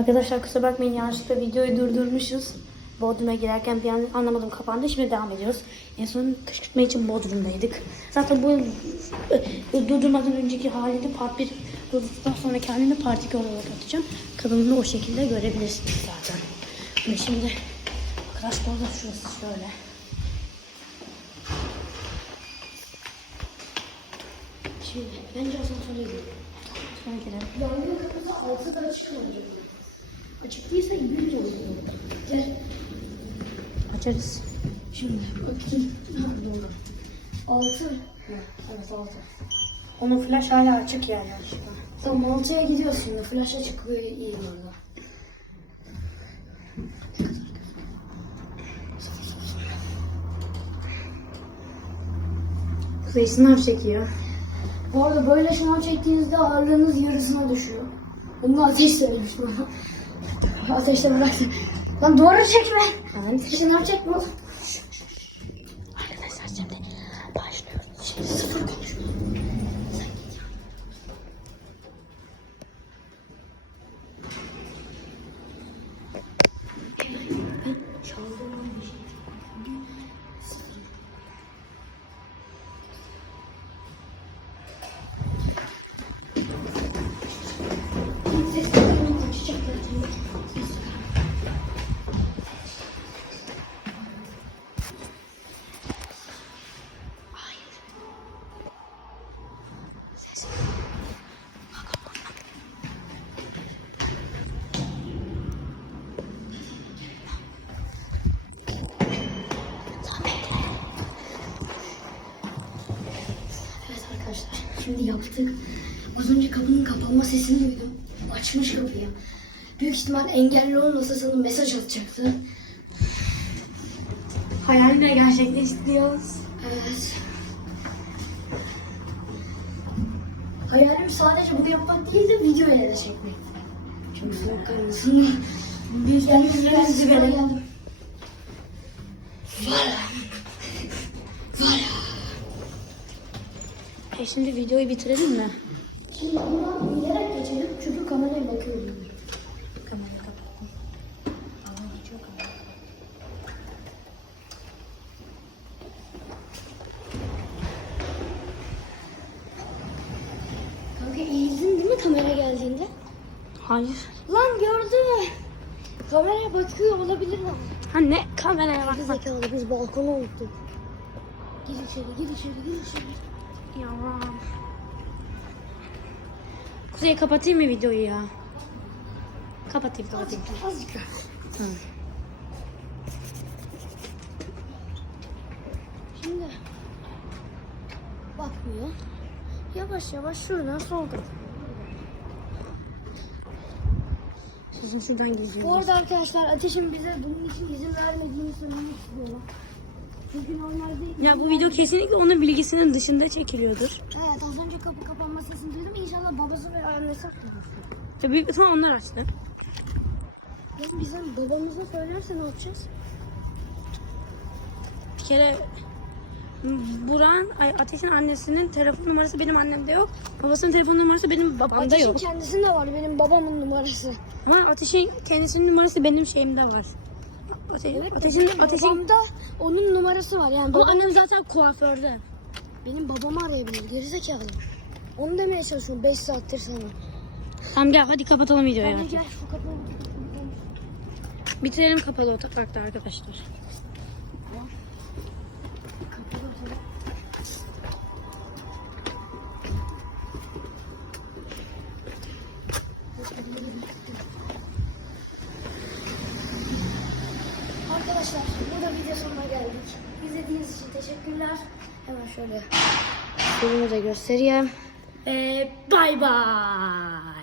Arkadaşlar kusura bakmayın yanlışlıkla videoyu durdurmuşuz. Bodrum'a girerken bir an anlamadım kapandı. Şimdi devam ediyoruz. En son kışkırtma için Bodrum'daydık. Zaten bu e, durdurmadan önceki halini part 1 durdurduktan sonra kendini part 2 olarak atacağım. Kadını o şekilde görebilirsiniz zaten. Ve şimdi arkadaş bu arada şurası şöyle. Şimdi bence asansöre gidelim. Sonra gidelim. Yangın kapısı altı da açık. Açık değilse yüz olur. Gel. Açarız. Şimdi bakayım. Doğru. Altı. Evet altı. Onun flash hala açık yani. yanlışlıkla. Tamam altıya gidiyoruz şimdi. Flaşa çıkıyor iyi orada. Kuzey sınav çekiyor. Bu arada böyle şınav çektiğinizde ağırlığınız yarısına düşüyor. Bunu ateş söylemiş bana. Ateşle bıraktı. Lan doğru çekme. Şınav çekme oğlum. Arkadaşlar şimdi başlıyoruz. Şey, sıfır şimdi yaptık. Az önce kapının kapanma sesini duydum. Açmış kapıyı. Büyük ihtimal engelli olmasa sana mesaj atacaktı. Hayalini gerçekleştiriyoruz. Evet. Hayalim sadece bunu yapmak değil de videoya da çekmek. Çok soğukkanlısın. Biz Geldim, kendimizi geldim, sigara geldim. Vara. Vara. E şimdi videoyu bitirelim mi? Şimdi buradan bilerek geçelim çünkü kameraya bakıyorum. Kamerayı kapattım. Ama geçiyor kamera. Kanka eğildin değil mi kamera geldiğinde? Hayır. Lan gördü? Kameraya bakıyor olabilir mi? Ha ne kameraya bak. Zekalı biz balkona unuttuk. Gir içeri, gir içeri, gir içeri. Yalan. Kuzey kapatayım mı videoyu ya? Kapatayım kapatayım. Azıcık daha. Tamam. Şimdi bakmıyor. Yavaş yavaş şuradan soldan. Sizin şuradan gireceğiz. Bu arada arkadaşlar Ateş'in bize bunun için izin vermediğini söylemek istiyorum. Çünkü normalde... Ya bu video kesinlikle onun bilgisinin dışında çekiliyordur. Evet az önce kapı kapanma sesini duydum. İnşallah babası ve annesi açmıştır. Ya büyük ihtimal onlar açtı. Ya bizim babamıza söylerse ne yapacağız? Bir kere Buran, ay Ateş'in annesinin telefon numarası benim annemde yok. Babasının telefon numarası benim babamda Ateş'in yok. kendisinde var benim babamın numarası. Ama Ateş'in kendisinin numarası benim şeyimde var. Ateş, ateşin, benim ateşin, babamda onun numarası var. Yani babam, annem zaten kuaförde. benim babamı arayabilir. Gerizekalı. Onu demeye çalışıyorum 5 saattir sana. Tamam gel hadi kapatalım videoyu. Artık. gel kapıyı Bitirelim kapalı otoparkta arkadaşlar. Arkadaşlar burada video sonuna geldik. İzlediğiniz için teşekkürler. Hemen şöyle filmi de göstereyim. Ve bay bay.